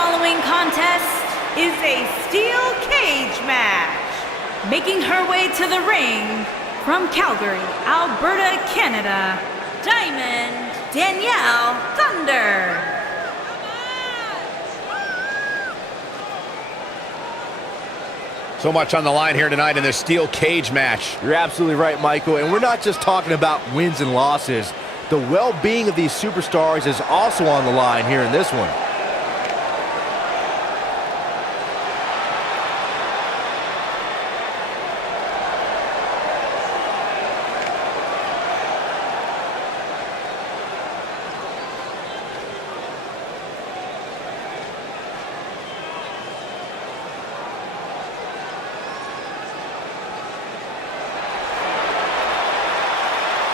following contest is a steel cage match. Making her way to the ring from Calgary, Alberta, Canada, Diamond Danielle Thunder. So much on the line here tonight in this steel cage match. You're absolutely right, Michael, and we're not just talking about wins and losses. The well-being of these superstars is also on the line here in this one.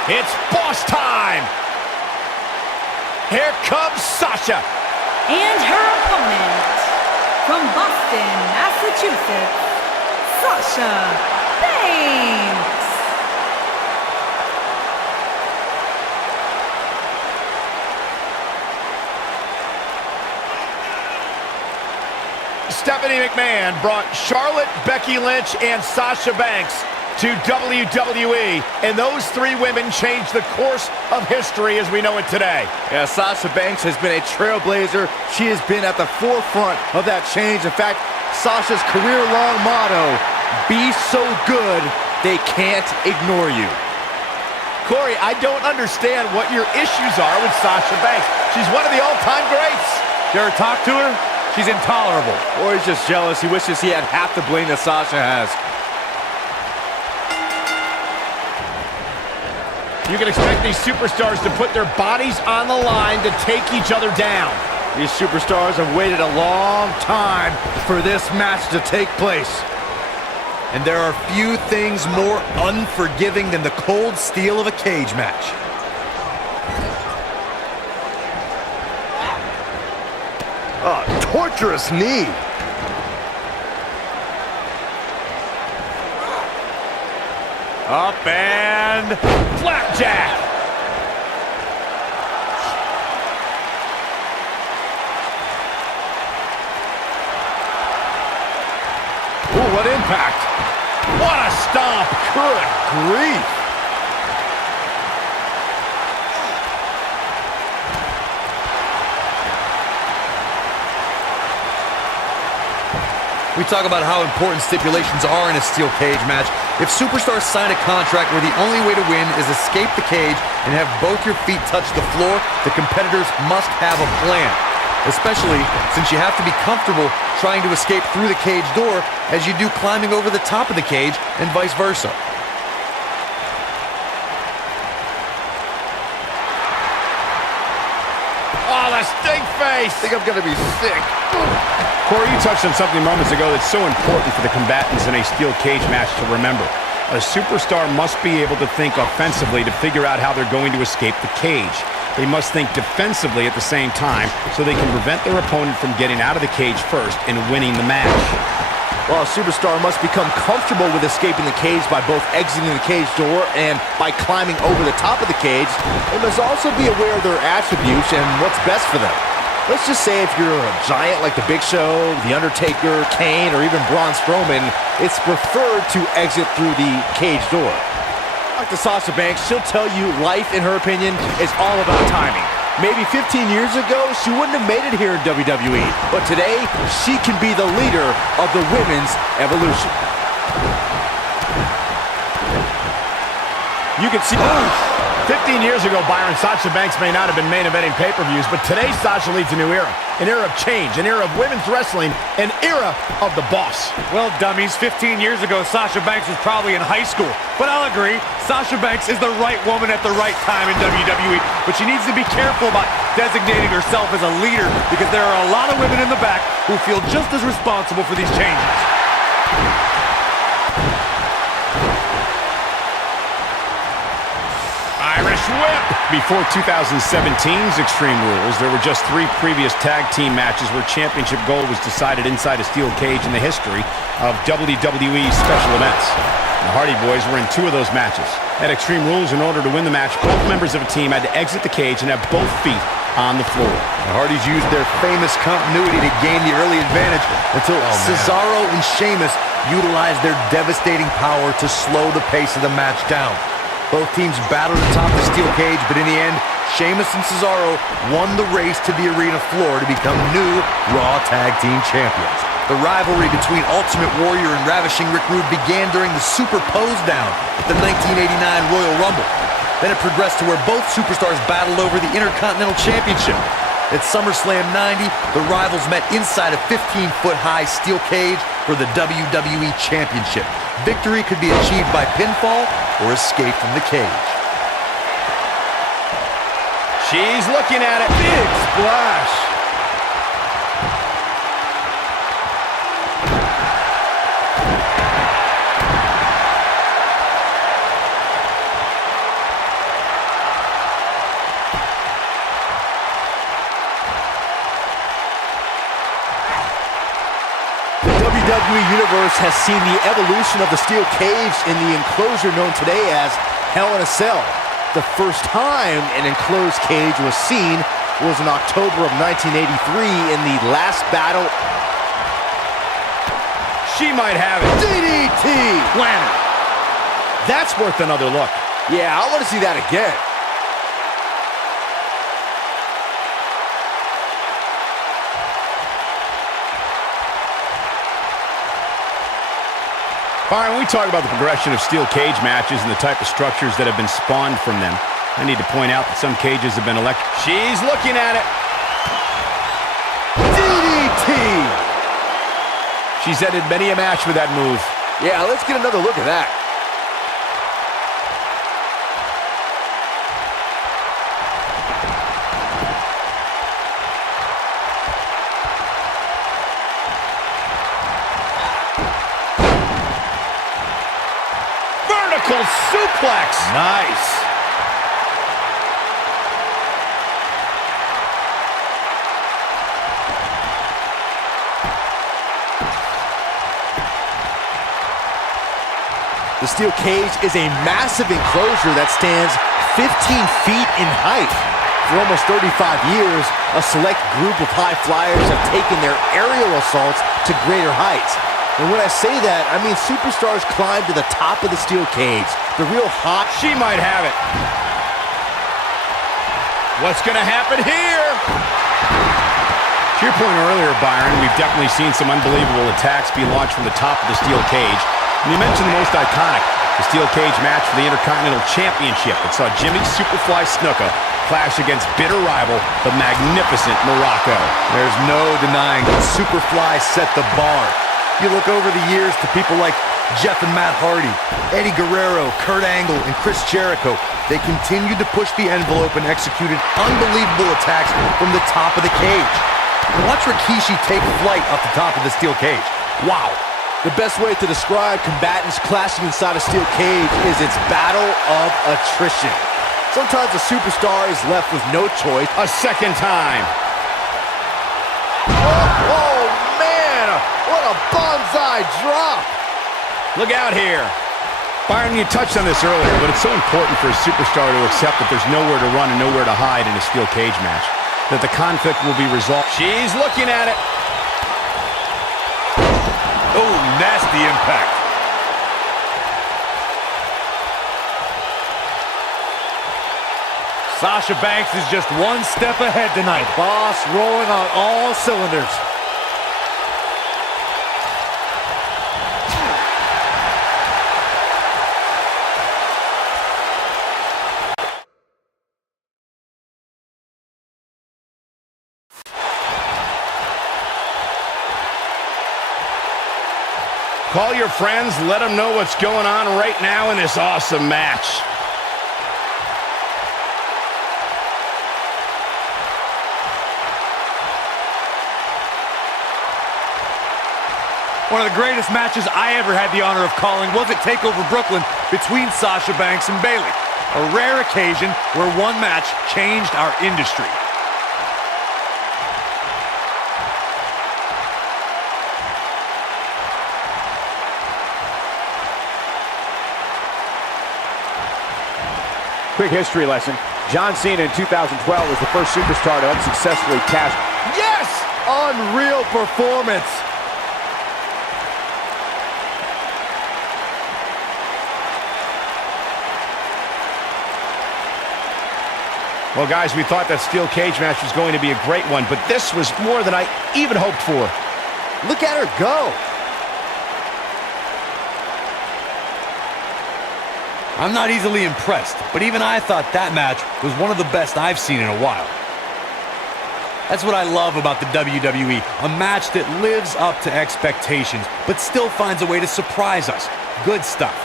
It's boss time! Here comes Sasha! And her opponent, from Boston, Massachusetts, Sasha Banks. Stephanie McMahon brought Charlotte, Becky Lynch, and Sasha Banks to WWE, and those three women changed the course of history as we know it today. Yeah, Sasha Banks has been a trailblazer. She has been at the forefront of that change. In fact, Sasha's career-long motto, be so good, they can't ignore you. Corey, I don't understand what your issues are with Sasha Banks. She's one of the all-time greats. You ever talk to her? She's intolerable. Or he's just jealous. He wishes he had half the bling that Sasha has. You can expect these superstars to put their bodies on the line to take each other down. These superstars have waited a long time for this match to take place. And there are few things more unforgiving than the cold steel of a cage match. A torturous knee. Up and flapjack. Ooh, what impact. What a stomp. Good grief. We talk about how important stipulations are in a steel cage match. If superstars sign a contract where the only way to win is escape the cage and have both your feet touch the floor, the competitors must have a plan. Especially since you have to be comfortable trying to escape through the cage door as you do climbing over the top of the cage and vice versa. Oh, the stink face. I think I'm gonna be sick. Corey, you touched on something moments ago that's so important for the combatants in a steel cage match to remember. A superstar must be able to think offensively to figure out how they're going to escape the cage. They must think defensively at the same time so they can prevent their opponent from getting out of the cage first and winning the match. While a superstar must become comfortable with escaping the cage by both exiting the cage door and by climbing over the top of the cage, they must also be aware of their attributes and what's best for them. Let's just say if you're a giant like The Big Show, The Undertaker, Kane, or even Braun Strowman, it's preferred to exit through the cage door. Like to Sasha Banks, she'll tell you life, in her opinion, is all about timing. Maybe 15 years ago, she wouldn't have made it here in WWE, but today, she can be the leader of the women's evolution. You can see... 15 years ago, Byron, Sasha Banks may not have been main eventing pay-per-views, but today Sasha leads a new era. An era of change, an era of women's wrestling, an era of the boss. Well, dummies, 15 years ago, Sasha Banks was probably in high school. But I'll agree, Sasha Banks is the right woman at the right time in WWE. But she needs to be careful about designating herself as a leader because there are a lot of women in the back who feel just as responsible for these changes. Irish whip. Before 2017's Extreme Rules, there were just 3 previous tag team matches where championship gold was decided inside a steel cage in the history of WWE special events. The Hardy Boys were in 2 of those matches. At Extreme Rules, in order to win the match, both members of a team had to exit the cage and have both feet on the floor. The Hardys used their famous continuity to gain the early advantage until Cesaro and Sheamus utilized their devastating power to slow the pace of the match down. Both teams battled atop the steel cage, but in the end, Sheamus and Cesaro won the race to the arena floor to become new Raw Tag Team Champions. The rivalry between Ultimate Warrior and Ravishing Rick Rude began during the Super Pose Down at the 1989 Royal Rumble. Then it progressed to where both superstars battled over the Intercontinental Championship. At SummerSlam 90, the rivals met inside a 15-foot-high steel cage for the WWE Championship. Victory could be achieved by pinfall or escape from the cage. She's looking at it. Big splash. The WWE Universe has seen the evolution of the steel cage in the enclosure known today as Hell in a Cell. The first time an enclosed cage was seen was in October of 1983 in the last battle. She might have it. DDT! Planner. That's worth another look. Yeah, I want to see that again. Byron, we talk about the progression of steel cage matches and the type of structures that have been spawned from them. I need to point out that some cages have been electric. She's looking at it. DDT! She's ended many a match with that move. Yeah, let's get another look at that. Suplex. Nice. The steel cage is a massive enclosure that stands 15 feet in height. For almost 35 years, a select group of high flyers have taken their aerial assaults to greater heights. And when I say that, I mean superstars climb to the top of the steel cage. The real hot... She might have it. What's going to happen here? To your point earlier, Byron, we've definitely seen some unbelievable attacks be launched from the top of the steel cage. And you mentioned the most iconic, the steel cage match for the Intercontinental Championship that saw Jimmy Superfly Snuka clash against bitter rival, the magnificent Morocco. There's no denying that Superfly set the bar. You look over the years to people like Jeff and Matt Hardy, Eddie Guerrero, Kurt Angle, and Chris Jericho. They continued to push the envelope and executed unbelievable attacks from the top of the cage. And watch Rikishi take flight off the top of the steel cage. Wow. The best way to describe combatants clashing inside a steel cage is its battle of attrition. Sometimes a superstar is left with no choice. A second time. Oh man, what a bonsai drop. Look out here. Byron, you touched on this earlier, but it's so important for a superstar to accept that there's nowhere to run and nowhere to hide in a steel cage match, that the conflict will be resolved. She's looking at it. Oh, nasty impact. Sasha Banks is just one step ahead tonight. Boss rolling on all cylinders. Call your friends, let them know what's going on right now in this awesome match. One of the greatest matches I ever had the honor of calling was at TakeOver Brooklyn between Sasha Banks and Bayley. A rare occasion where one match changed our industry. Quick history lesson. John Cena in 2012 was the first superstar to unsuccessfully cash. Yes! Unreal performance. Well, guys, we thought that steel cage match was going to be a great one, but this was more than I even hoped for. Look at her go. I'm not easily impressed, but even I thought that match was one of the best I've seen in a while. That's what I love about the WWE, a match that lives up to expectations, but still finds a way to surprise us. Good stuff.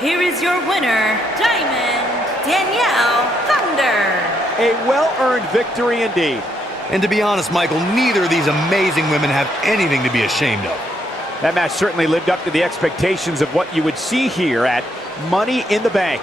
Here is your winner, Diamond Danielle Thunder. A well-earned victory indeed. And to be honest, Michael, neither of these amazing women have anything to be ashamed of. That match certainly lived up to the expectations of what you would see here at Money in the Bank.